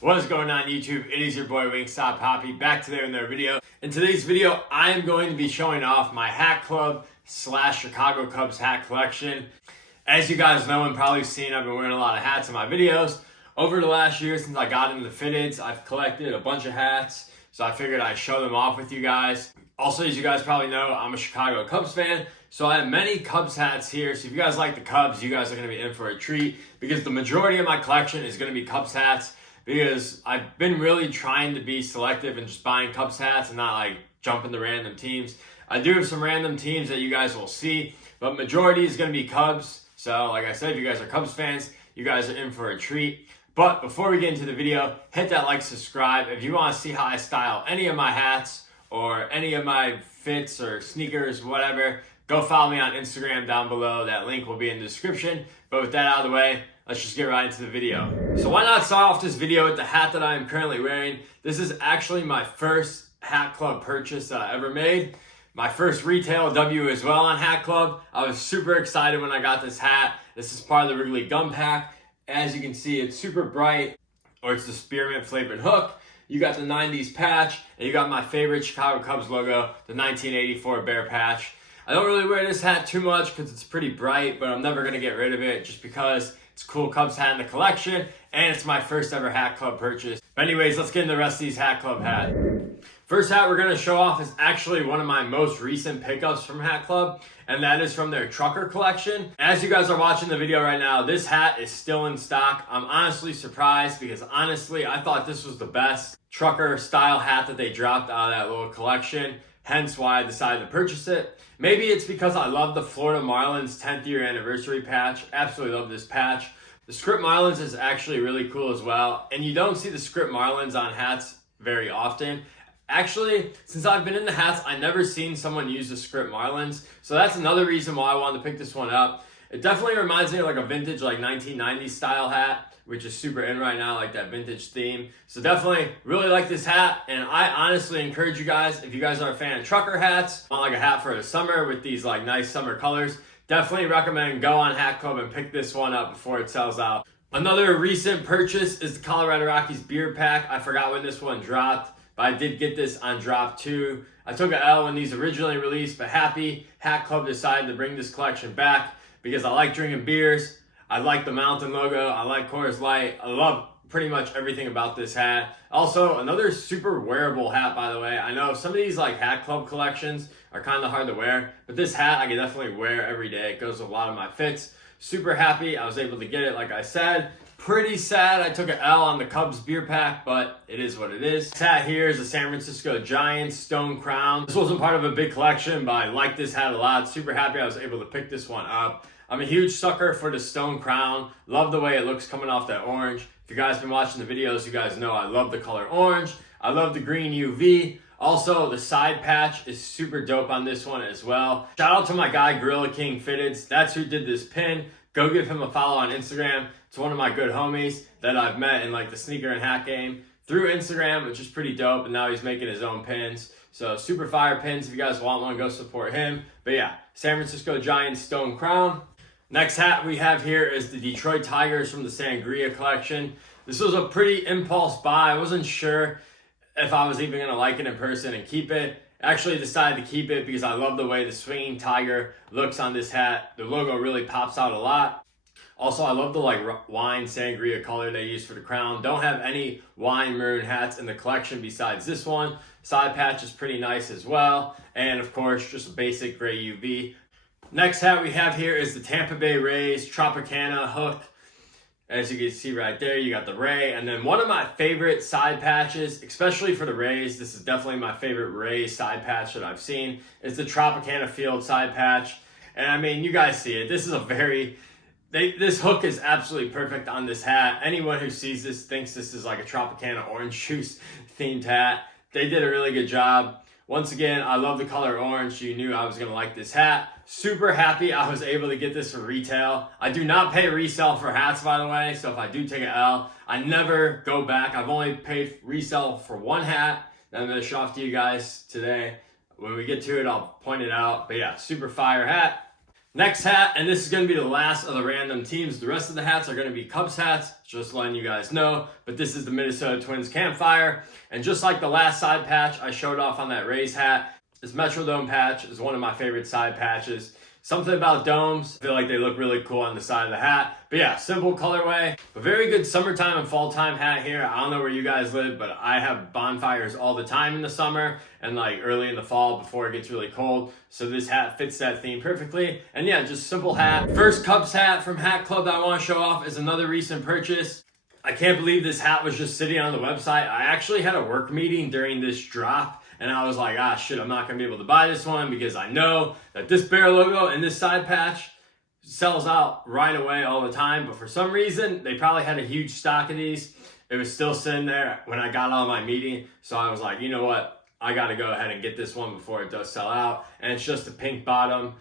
What is going on YouTube? It is your boy Wingstop Poppy back today with another video. In today's video, I am going to be showing off my Hat Club / Chicago Cubs hat collection. As you guys know and probably seen, I've been wearing a lot of hats in my videos. Over the last year since I got into the fitteds, I've collected a bunch of hats, so I figured I'd show them off with you guys. Also, as you guys probably know, I'm a Chicago Cubs fan, so I have many Cubs hats here. So if you guys like the Cubs, you guys are going to be in for a treat because the majority of my collection is going to be Cubs hats. Because I've been really trying to be selective and just buying Cubs hats and not like jumping to random teams. I do have some random teams that you guys will see, but majority is going to be Cubs. So like I said, if you guys are Cubs fans, you guys are in for a treat. But before we get into the video, hit that like, subscribe. If you want to see how I style any of my hats or any of my fits or sneakers, whatever, go follow me on Instagram down below. That link will be in the description. But with that out of the way, let's just get right into the video. So why not start off this video with the hat that I am currently wearing. This is actually my first Hat Club purchase that I ever made. My first retail W as well on Hat Club. I was super excited when I got this hat. This is part of the Wrigley Gum Pack. As you can see, it's super bright, or it's the spearmint flavored hook. You got the 90s patch, and you got my favorite Chicago Cubs logo, the 1984 bear patch. I don't really wear this hat too much because it's pretty bright, but I'm never going to get rid of it just because it's a cool Cubs hat in the collection, and it's my first ever Hat Club purchase. But anyways, let's get into the rest of these Hat Club hats. First hat we're going to show off is actually one of my most recent pickups from Hat Club, and that is from their trucker collection. As you guys are watching the video right now, this hat is still in stock. I'm honestly surprised because honestly, I thought this was the best trucker style hat that they dropped out of that little collection, hence why I decided to purchase it. Maybe it's because I love the Florida Marlins 10th year anniversary patch. Absolutely love this patch. The script Marlins is actually really cool as well, and you don't see the script Marlins on hats very often. Actually, since I've been in the hats, I've never seen someone use the script Marlins. So that's another reason why I wanted to pick this one up. It definitely reminds me of like a vintage like 1990s style hat, which is super in right now, like that vintage theme. So definitely really like this hat. And I honestly encourage you guys, if you guys are a fan of trucker hats, want like a hat for the summer with these like nice summer colors, definitely recommend go on Hat Club and pick this one up before it sells out. Another recent purchase is the Colorado Rockies beer pack. I forgot when this one dropped, but I did get this on drop 2. I took an L when these originally released, but happy Hat Club decided to bring this collection back because I like drinking beers. I like the Mountain logo. I like Coors Light. I love pretty much everything about this hat. Also, another super wearable hat, by the way. I know some of these like Hat Club collections are kind of hard to wear, but this hat I can definitely wear every day. It goes with a lot of my fits. Super happy I was able to get it, like I said. Pretty sad I took an L on the Cubs beer pack, but it is what it is. This hat here is a San Francisco Giants Stone Crown. This wasn't part of a big collection, but I like this hat a lot. Super happy I was able to pick this one up. I'm a huge sucker for the Stone Crown. Love the way it looks coming off that orange. If you guys have been watching the videos, you guys know I love the color orange. I love the green UV. Also, the side patch is super dope on this one as well. Shout out to my guy, Gorilla King Fitteds. That's who did this pin. Go give him a follow on Instagram. It's one of my good homies that I've met in like the sneaker and hat game through Instagram, which is pretty dope. And now he's making his own pins. So super fire pins. If you guys want one, go support him. But yeah, San Francisco Giants Stone Crown. Next hat we have here is the Detroit Tigers from the Sangria collection. This was a pretty impulse buy. I wasn't sure if I was even going to like it in person and keep it. Actually decided to keep it because I love the way the swinging tiger looks on this hat. The logo really pops out a lot. Also, I love the like wine sangria color they use for the crown. Don't have any wine maroon hats in the collection besides this one. Side patch is pretty nice as well. And of course, just a basic gray UV. Next hat we have here is the Tampa Bay Rays Tropicana hook. As you can see right there, you got the Ray. And then one of my favorite side patches, especially for the Rays, this is definitely my favorite Rays side patch that I've seen, is the Tropicana Field side patch. And I mean, you guys see it. This is a this hook is absolutely perfect on this hat. Anyone who sees this thinks this is like a Tropicana orange juice themed hat. They did a really good job. Once again, I love the color orange. You knew I was going to like this hat. Super happy I was able to get this for retail. I do not pay resale for hats, by the way. So if I do take an L, I never go back. I've only paid resale for one hat that I'm going to show off to you guys today. When we get to it, I'll point it out. But yeah, super fire hat. Next hat, and this is going to be the last of the random teams. The rest of the hats are going to be Cubs hats, just letting you guys know. But this is the Minnesota Twins Campfire. And just like the last side patch I showed off on that Rays hat, this Metrodome patch is one of my favorite side patches. Something about domes, I feel like they look really cool on the side of the hat. But yeah, simple colorway. A very good summertime and fall time hat here. I don't know where you guys live, but I have bonfires all the time in the summer and like early in the fall before it gets really cold. So this hat fits that theme perfectly. And yeah, just simple hat. First Cubs hat from Hat Club that I want to show off is another recent purchase. I can't believe this hat was just sitting on the website. I actually had a work meeting during this drop. And I was like, shit, I'm not going to be able to buy this one because I know that this bear logo and this side patch sells out right away all the time. But for some reason, they probably had a huge stock of these. It was still sitting there when I got out of my meeting. So I was like, you know what? I got to go ahead and get this one before it does sell out. And it's just a pink bottom.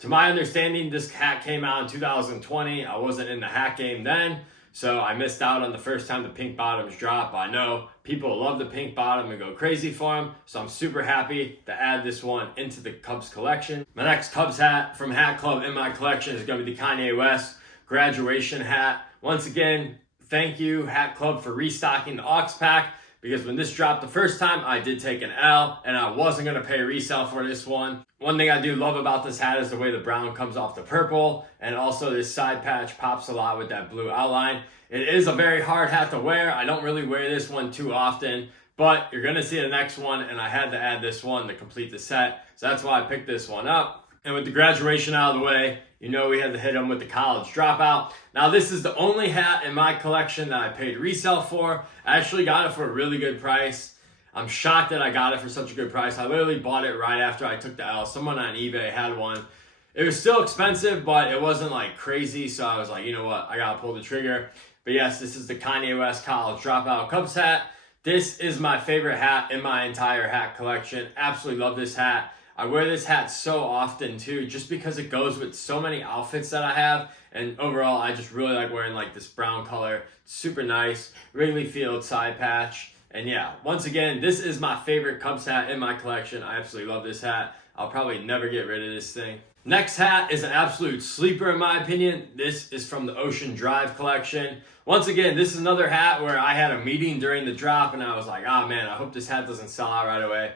To my understanding, this hat came out in 2020. I wasn't in the hat game then. So I missed out on the first time the pink bottoms dropped. I know people love the pink bottom and go crazy for them. So I'm super happy to add this one into the Cubs collection. My next Cubs hat from Hat Club in my collection is going to be the Kanye West graduation hat. Once again, thank you Hat Club for restocking the Aux pack. Because when this dropped the first time, I did take an L and I wasn't going to pay resale for this one. One thing I do love about this hat is the way the brown comes off the purple, and also this side patch pops a lot with that blue outline. It is a very hard hat to wear. I don't really wear this one too often, but you're going to see the next one, and I had to add this one to complete the set. So that's why I picked this one up. And with the graduation out of the way, you know we had to hit them with the college dropout. Now this is the only hat in my collection that I paid resale for. I actually got it for a really good price. I'm shocked that I got it for such a good price. I literally bought it right after I took the L. Someone on eBay had one. It was still expensive, but it wasn't like crazy. So I was like, you know what? I gotta pull the trigger. But yes, this is the Kanye West college dropout Cubs hat. This is my favorite hat in my entire hat collection. Absolutely love this hat. I wear this hat so often too, just because it goes with so many outfits that I have. And overall, I just really like wearing like this brown color. Super nice. Wrigley Field side patch. And yeah, once again, this is my favorite Cubs hat in my collection. I absolutely love this hat. I'll probably never get rid of this thing. Next hat is an absolute sleeper in my opinion. This is from the Ocean Drive collection. Once again, this is another hat where I had a meeting during the drop and I was like, man, I hope this hat doesn't sell out right away.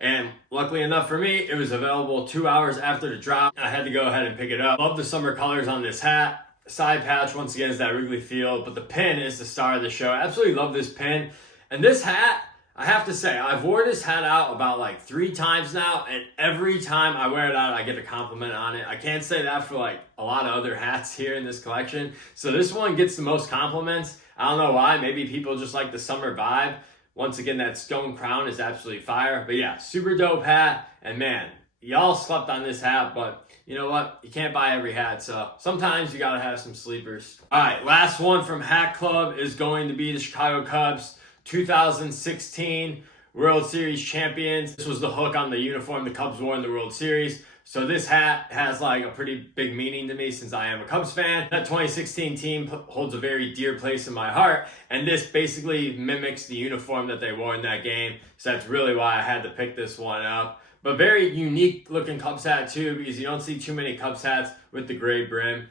And luckily enough for me, it was available 2 hours after the drop. I had to go ahead and pick it up. Love the summer colors on this hat. Side patch, once again, is that Wrigley Field, but the pin is the star of the show. I absolutely love this pin. And this hat, I have to say, I've worn this hat out about like 3 times now, and every time I wear it out, I get a compliment on it. I can't say that for like a lot of other hats here in this collection. So this one gets the most compliments. I don't know why. Maybe people just like the summer vibe. Once again, that stone crown is absolutely fire. But yeah, super dope hat. And man, y'all slept on this hat, but you know what? You can't buy every hat, so sometimes you gotta have some sleepers. All right, last one from Hat Club is going to be the Chicago Cubs 2016 World Series champions. This was the hook on the uniform the Cubs wore in the World Series. So this hat has like a pretty big meaning to me since I am a Cubs fan. That 2016 team holds a very dear place in my heart, and this basically mimics the uniform that they wore in that game. So that's really why I had to pick this one up. But very unique looking Cubs hat too, because you don't see too many Cubs hats with the gray brim.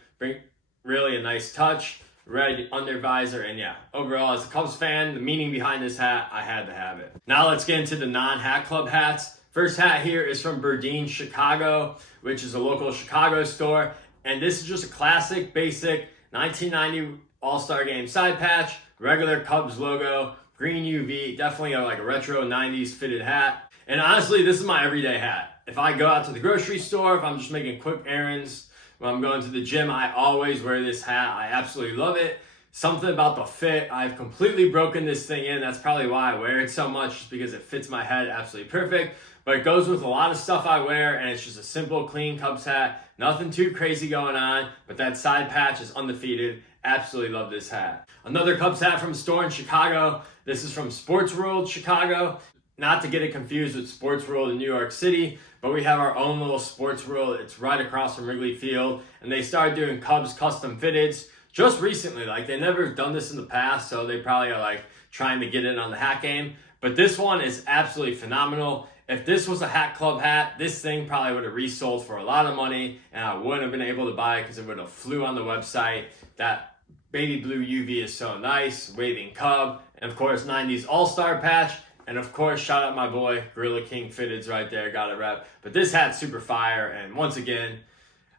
Really a nice touch. Red under visor, and yeah, overall as a Cubs fan, the meaning behind this hat, I had to have it. Now let's get into the non-Hat Club hats. First hat here is from Berdeen, Chicago, which is a local Chicago store. And this is just a classic, basic 1990 All-Star Game side patch, regular Cubs logo, green UV, definitely like a retro 90s fitted hat. And honestly, this is my everyday hat. If I go out to the grocery store, if I'm just making quick errands, when I'm going to the gym, I always wear this hat. I absolutely love it. Something about the fit. I've completely broken this thing in. That's probably why I wear it so much, just because it fits my head absolutely perfect. But it goes with a lot of stuff I wear, and it's just a simple, clean Cubs hat. Nothing too crazy going on, but that side patch is undefeated. Absolutely love this hat. Another Cubs hat from a store in Chicago. This is from Sports World Chicago. Not to get it confused with Sports World in New York City, but we have our own little Sports World. It's right across from Wrigley Field, and they started doing Cubs custom fitteds just recently. Like, they never done this in the past, so they probably are like trying to get in on the hat game. But this one is absolutely phenomenal. If this was a Hat Club hat, this thing probably would have resold for a lot of money, and I wouldn't have been able to buy it because it would have flew on the website. That baby blue UV is so nice, waving Cub, and of course 90s All-Star patch, and of course shout out my boy Gorilla King Fitteds right there, got a rep. But this hat's super fire, and once again,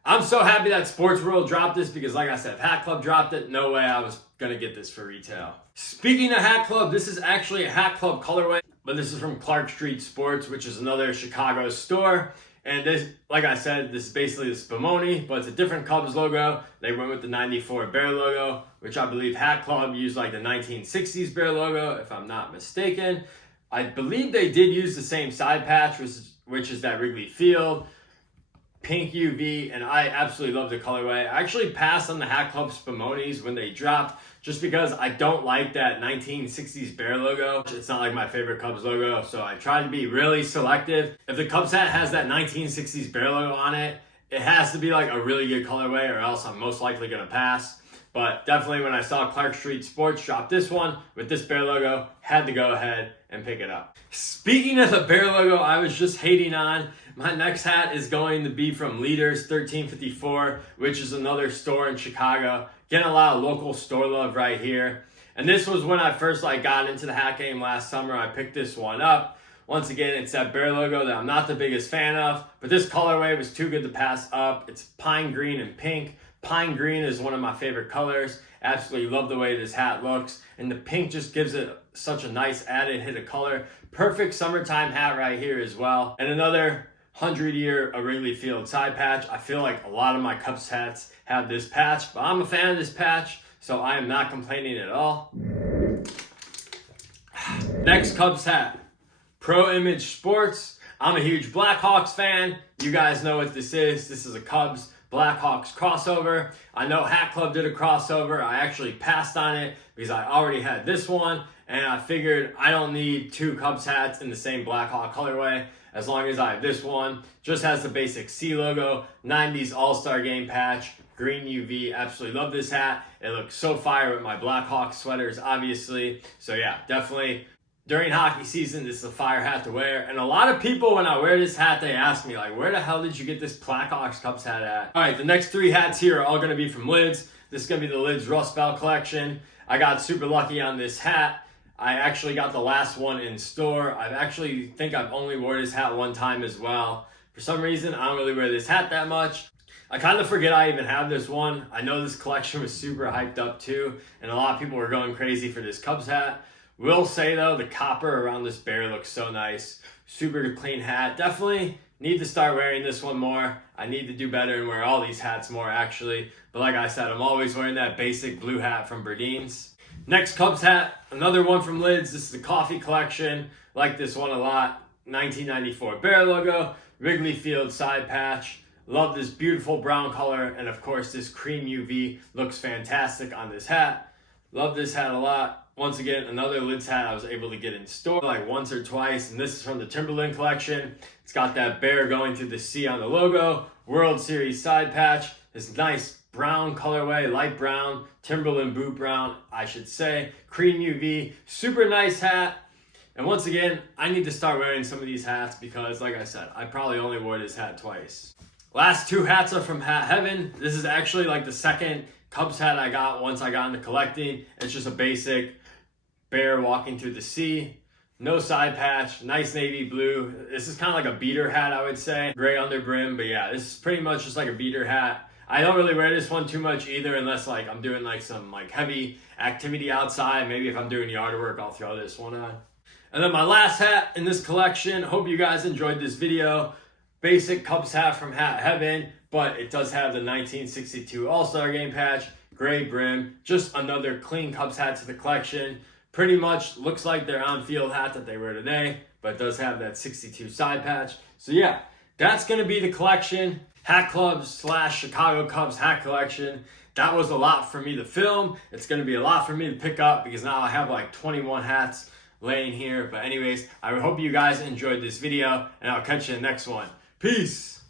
I'm so happy that Sports World dropped this because like I said, if Hat Club dropped it, no way I was gonna get this for retail. Speaking of Hat Club, this is actually a Hat Club colorway, but this is from Clark Street Sports, which is another Chicago store. And this, like I said, this is basically the Spumoni, but it's a different Cubs logo. They went with the 94 Bear logo, which I believe Hat Club used like the 1960s Bear logo, if I'm not mistaken. I believe they did use the same side patch, which is that Wrigley Field, pink UV, and I absolutely love the colorway. I actually passed on the Hat Club Spumonis when they dropped, just because I don't like that 1960s Bear logo. It's not like my favorite Cubs logo, so I try to be really selective. If the Cubs hat has that 1960s Bear logo on it, it has to be like a really good colorway or else I'm most likely gonna pass. But definitely when I saw Clark Street Sports drop this one with this Bear logo, had to go ahead and pick it up. Speaking of the Bear logo I was just hating on, my next hat is going to be from Leaders 1354, which is another store in Chicago. Getting a lot of local store love right here. And this was when I first got into the hat game last summer. I picked this one up. Once again, it's that Bear logo that I'm not the biggest fan of, but this colorway was too good to pass up. It's pine green and pink. Pine green is one of my favorite colors. Absolutely love the way this hat looks. And the pink just gives it such a nice added hit of color. Perfect summertime hat right here as well. And another 100-year Wrigley Field side patch. I feel like a lot of my Cubs hats have this patch, but I'm a fan of this patch, so I am not complaining at all. Next Cubs hat, Pro Image Sports. I'm a huge Blackhawks fan. You guys know what this is. This is a Cubs Blackhawks crossover. I know Hat Club did a crossover. I actually passed on it because I already had this one, and I figured I don't need two Cubs hats in the same Blackhawk colorway. As long as I have this one, just has the basic C logo, 90s All-Star Game patch, green UV. Absolutely love this hat. It looks so fire with my Blackhawks sweaters, obviously. So yeah, definitely during hockey season, this is a fire hat to wear. And a lot of people, when I wear this hat, they ask me like, where the hell did you get this Blackhawks Cubs hat at? All right, the next three hats here are all gonna be from Lids. This is gonna be the Lids Rust Belt collection. I got super lucky on this hat. I actually got the last one in store. I actually think I've only wore this hat one time as well. For some reason, I don't really wear this hat that much. I kind of forget I even have this one. I know this collection was super hyped up too, and a lot of people were going crazy for this Cubs hat. Will say though, the copper around this bear looks so nice. Super clean hat. Definitely need to start wearing this one more. I need to do better and wear all these hats more actually. But like I said, I'm always wearing that basic blue hat from Berdeen's. Next Cubs hat, another one from Lids. This is the coffee collection. Like this one a lot. 1994 Bear logo, Wrigley Field side patch. Love this beautiful brown color, and of course this cream UV looks fantastic on this hat. Love this hat a lot. Once again, another Lids hat I was able to get in store like once or twice, and this is from the Timberland collection. It's got that bear going through the C on the logo, World Series side patch, this nice brown colorway, light brown, Timberland boot brown, I should say, cream UV, super nice hat. And once again, I need to start wearing some of these hats because like I said, I probably only wore this hat twice. Last two hats are from Hat Heaven. This is actually like the second Cubs hat I got once I got into collecting. It's just a basic bear walking through the sea. No side patch, nice navy blue. This is kind of like a beater hat, I would say. Gray under brim, but yeah, this is pretty much just like a beater hat. I don't really wear this one too much either unless like I'm doing like some like heavy activity outside. Maybe if I'm doing yard work, I'll throw this one on. And then my last hat in this collection, hope you guys enjoyed this video. Basic Cubs hat from Hat Heaven, but it does have the 1962 All-Star Game patch, gray brim, just another clean Cubs hat to the collection. Pretty much looks like their on-field hat that they wear today, but it does have that 62 side patch. So yeah, that's gonna be the collection. Hat Club / Chicago Cubs hat collection. That was a lot for me to film. It's gonna be a lot for me to pick up because now I have like 21 hats laying here. But anyways, I hope you guys enjoyed this video and I'll catch you in the next one. Peace.